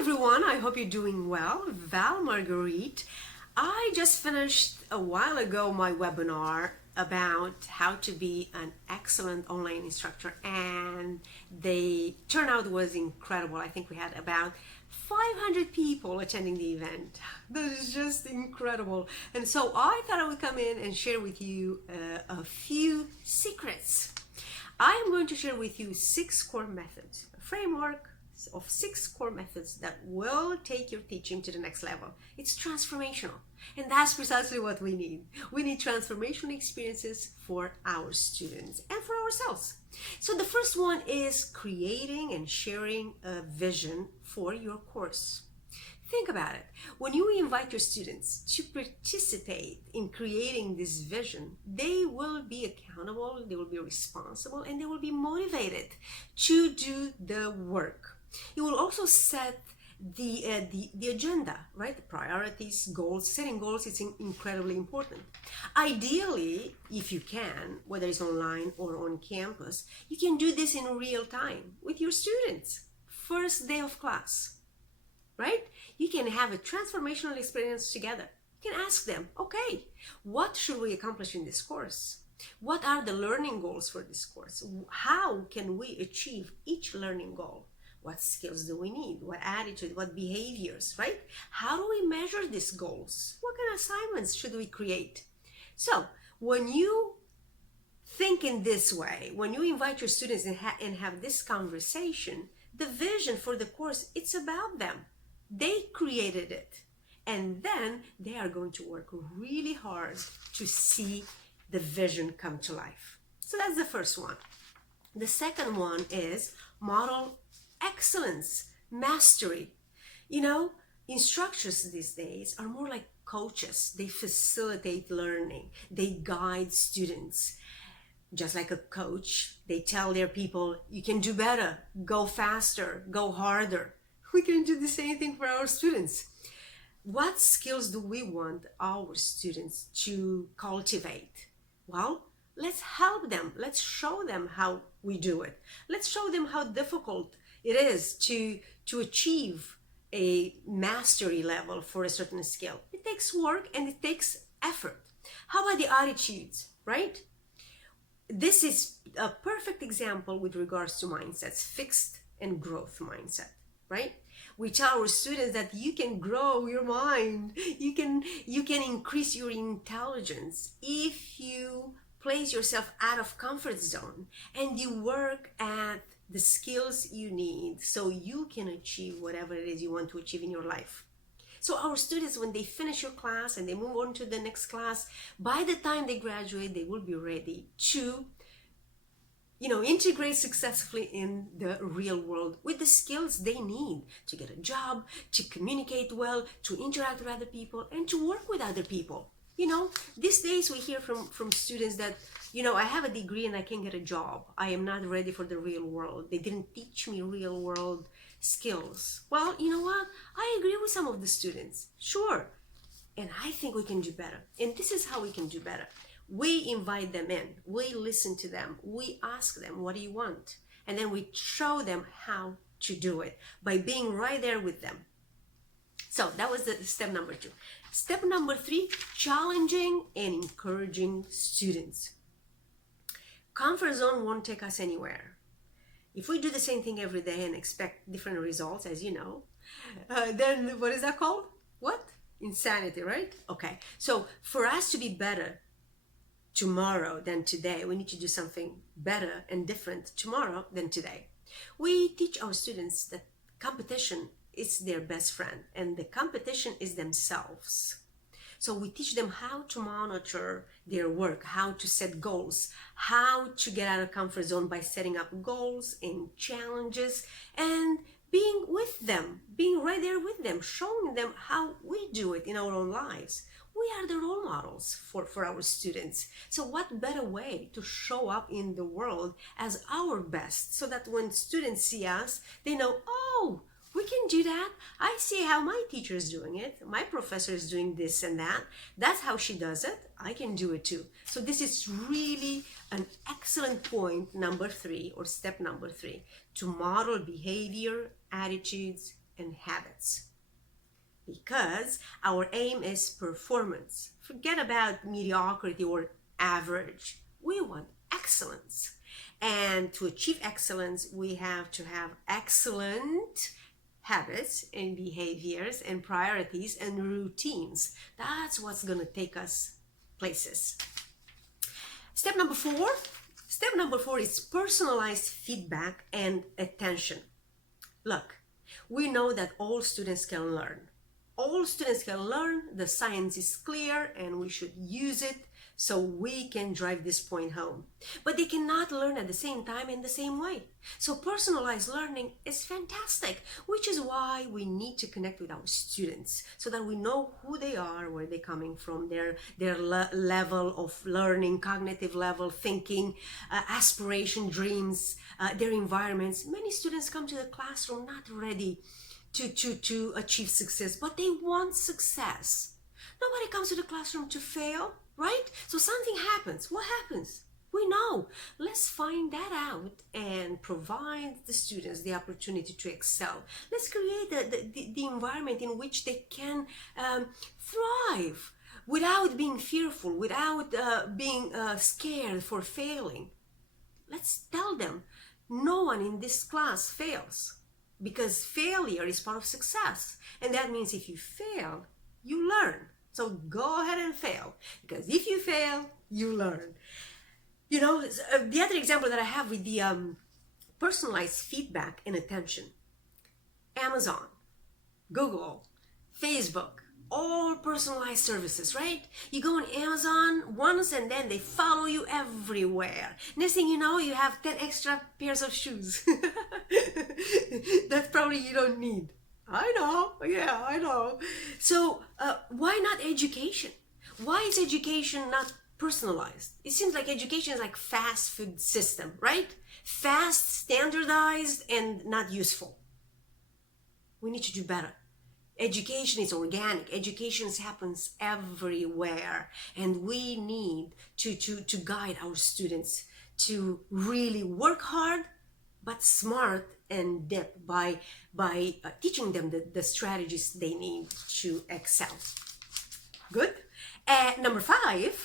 everyone, I hope you're doing well. Val Marguerite. I just finished a while ago my webinar about how to be an excellent online instructor, and the turnout was incredible. I think we had about 500 people attending the event. That is just incredible. And so I thought I would come in and share with you a few secrets. I am going to share with you 6 core methods, a framework of 6 core methods that will take your teaching to the next level. It's transformational, and that's precisely what we need. We need transformational experiences for our students and for ourselves. So the first one is creating and sharing a vision for your course. Think about it. When you invite your students to participate in creating this vision, they will be accountable, they will be responsible, and they will be motivated to do the work. You will also set the agenda, right? The priorities, goals. Setting goals is incredibly important. Ideally, if you can, whether it's online or on campus, you can do this in real time with your students. First day of class, right? You can have a transformational experience together. You can ask them, okay, what should we accomplish in this course? What are the learning goals for this course? How can we achieve each learning goal? What skills do we need? What attitude? What behaviors, right? How do we measure these goals? What kind of assignments should we create? So when you think in this way, when you invite your students and have this conversation, the vision for the course, it's about them. They created it, and then they are going to work really hard to see the vision come to life. So that's the first one. The second one is model excellence, mastery. You know, instructors these days are more like coaches. They facilitate learning. They guide students. Just like a coach, they tell their people, you can do better, go faster, go harder. We can do the same thing for our students. What skills do we want our students to cultivate? Well, let's help them. Let's show them how we do it. Let's show them how difficult it is to achieve a mastery level for a certain skill. It takes work and it takes effort. How about the attitudes, right? This is a perfect example with regards to mindsets, fixed and growth mindset, right? We tell our students that you can grow your mind, you can increase your intelligence if you place yourself out of comfort zone and you work at the skills you need so you can achieve whatever it is you want to achieve in your life. So our students, when they finish your class and they move on to the next class, by the time they graduate, they will be ready to integrate successfully in the real world with the skills they need to get a job, to communicate well, to interact with other people, and to work with other people. These days we hear from students that, I have a degree and I can't get a job. I am not ready for the real world. They didn't teach me real world skills. Well, you know what? I agree with some of the students. Sure. And I think we can do better. And this is how we can do better. We invite them in. We listen to them. We ask them, what do you want? And then we show them how to do it by being right there with them. So that was the step number 2. Step number 3, challenging and encouraging students. Comfort zone won't take us anywhere. If we do the same thing every day and expect different results, as you know, then what is that called? What? Insanity, right? Okay. So for us to be better tomorrow than today, we need to do something better and different tomorrow than today. We teach our students that competition is their best friend, and the competition is themselves. So we teach them how to monitor their work, how to set goals, how to get out of comfort zone by setting up goals and challenges, and being with them, being right there with them, showing them how we do it in our own lives. We are the role models for our students. So what better way to show up in the world as our best, so that when students see us, they know, oh, we can do that. I see how my teacher is doing it. My professor is doing this and that. That's how she does it. I can do it too. So this is really an excellent point, number 3, or step number 3, to model behavior, attitudes, and habits. Because our aim is performance. Forget about mediocrity or average. We want excellence. And to achieve excellence, we have to have excellent habits and behaviors and priorities and routines. That's what's going to take us places. Step number four is personalized feedback and attention. Look, we know that all students can learn. All students can learn, the science is clear, and we should use it so we can drive this point home. But they cannot learn at the same time in the same way. So personalized learning is fantastic, which is why we need to connect with our students so that we know who they are, where they're coming from, their level of learning, cognitive level, thinking, aspiration, dreams, their environments. Many students come to the classroom not ready to achieve success, but they want success. Nobody comes to the classroom to fail, right? So something happens. What happens? We know. Let's find that out and provide the students the opportunity to excel. Let's create the environment in which they can thrive without being fearful, without being scared for failing. Let's tell them no one in this class fails, because failure is part of success. And that means if you fail, you learn. So go ahead and fail, because if you fail, you learn. You know, the other example that I have with the personalized feedback and attention, Amazon, Google, Facebook, all personalized services, right? You go on Amazon once and then they follow you everywhere. Next thing you know, you have 10 extra pairs of shoes that probably you don't need. I know, yeah, I know. So why not education? Why is education not personalized? It seems like education is like fast food system, right? Fast, standardized, and not useful. We need to do better. Education is organic. Education happens everywhere, and we need to guide our students to really work hard, but smart and deep by teaching them the strategies they need to excel. Good. Number five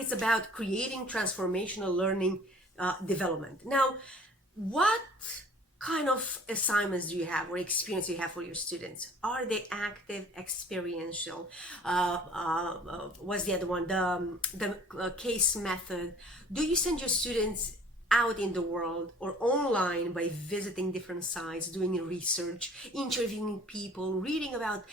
is about creating transformational learning development. Now, what kind of assignments do you have or experience do you have for your students? Are they active, experiential? What's the other one? The case method. Do you send your students out in the world or online by visiting different sites, doing research, interviewing people, reading about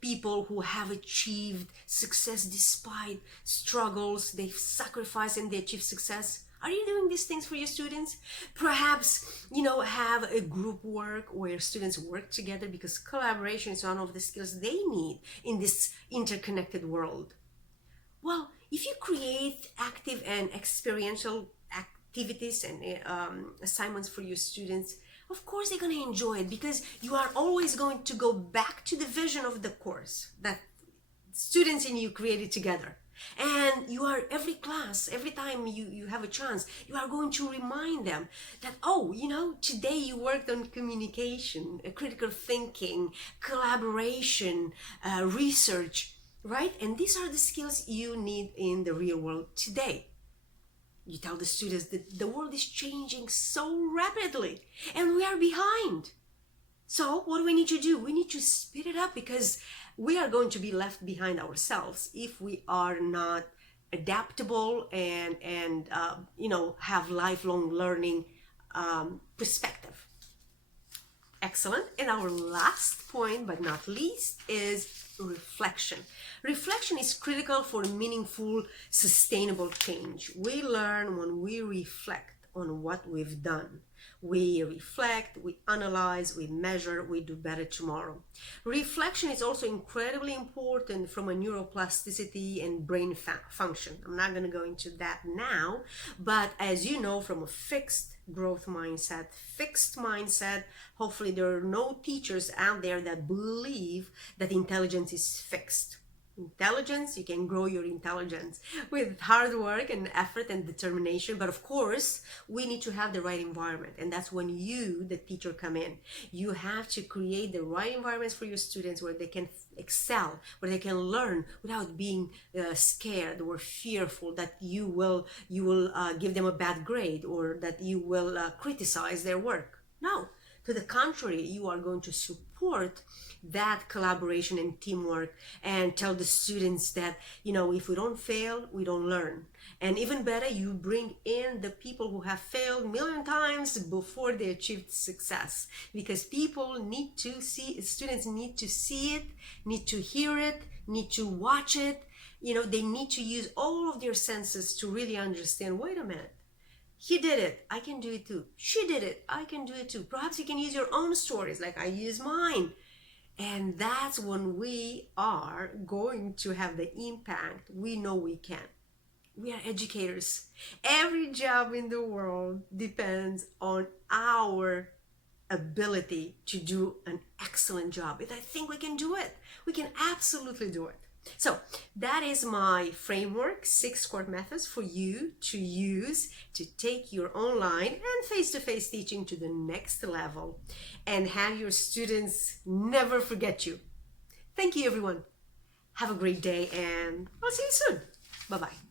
people who have achieved success despite struggles, they've sacrificed and they achieve success? Are you doing these things for your students? Perhaps, have a group work where students work together, because collaboration is one of the skills they need in this interconnected world. Well, if you create active and experiential activities and assignments for your students, of course they're going to enjoy it, because you are always going to go back to the vision of the course that students and you created together. And you are, every class, every time you have a chance, you are going to remind them that, today you worked on communication, critical thinking, collaboration, research, right? And these are the skills you need in the real world today. You tell the students that the world is changing so rapidly and we are behind. So what do we need to do? We need to speed it up, because we are going to be left behind ourselves if we are not adaptable and have lifelong learning perspective. Excellent. And our last point, but not least, is reflection. Reflection is critical for meaningful, sustainable change. We learn when we reflect on what we've done. We reflect, we analyze, we measure, we do better tomorrow. Reflection is also incredibly important from a neuroplasticity and brain function. I'm not going to go into that now, but as you know, from a fixed growth mindset, hopefully there are no teachers out there that believe that intelligence is fixed. intelligence. You can grow your intelligence with hard work and effort and determination. But of course, we need to have the right environment. And that's when you, the teacher, come in. You have to create the right environments for your students where they can excel, where they can learn without being scared or fearful that you will give them a bad grade, or that you will criticize their work. No. To the contrary, you are going to support that collaboration and teamwork, and tell the students that, if we don't fail, we don't learn. And even better, you bring in the people who have failed a million times before they achieved success. Because people need to see, students need to see it, need to hear it, need to watch it. They need to use all of their senses to really understand, wait a minute. He did it, I can do it too. She did it, I can do it too. Perhaps you can use your own stories like I use mine. And that's when we are going to have the impact we know we can. We are educators. Every job in the world depends on our ability to do an excellent job. If I think we can do it, we can absolutely do it. So that is my framework, 6 core methods for you to use to take your online and face-to-face teaching to the next level and have your students never forget you. Thank you, everyone. Have a great day, and I'll see you soon. Bye-bye.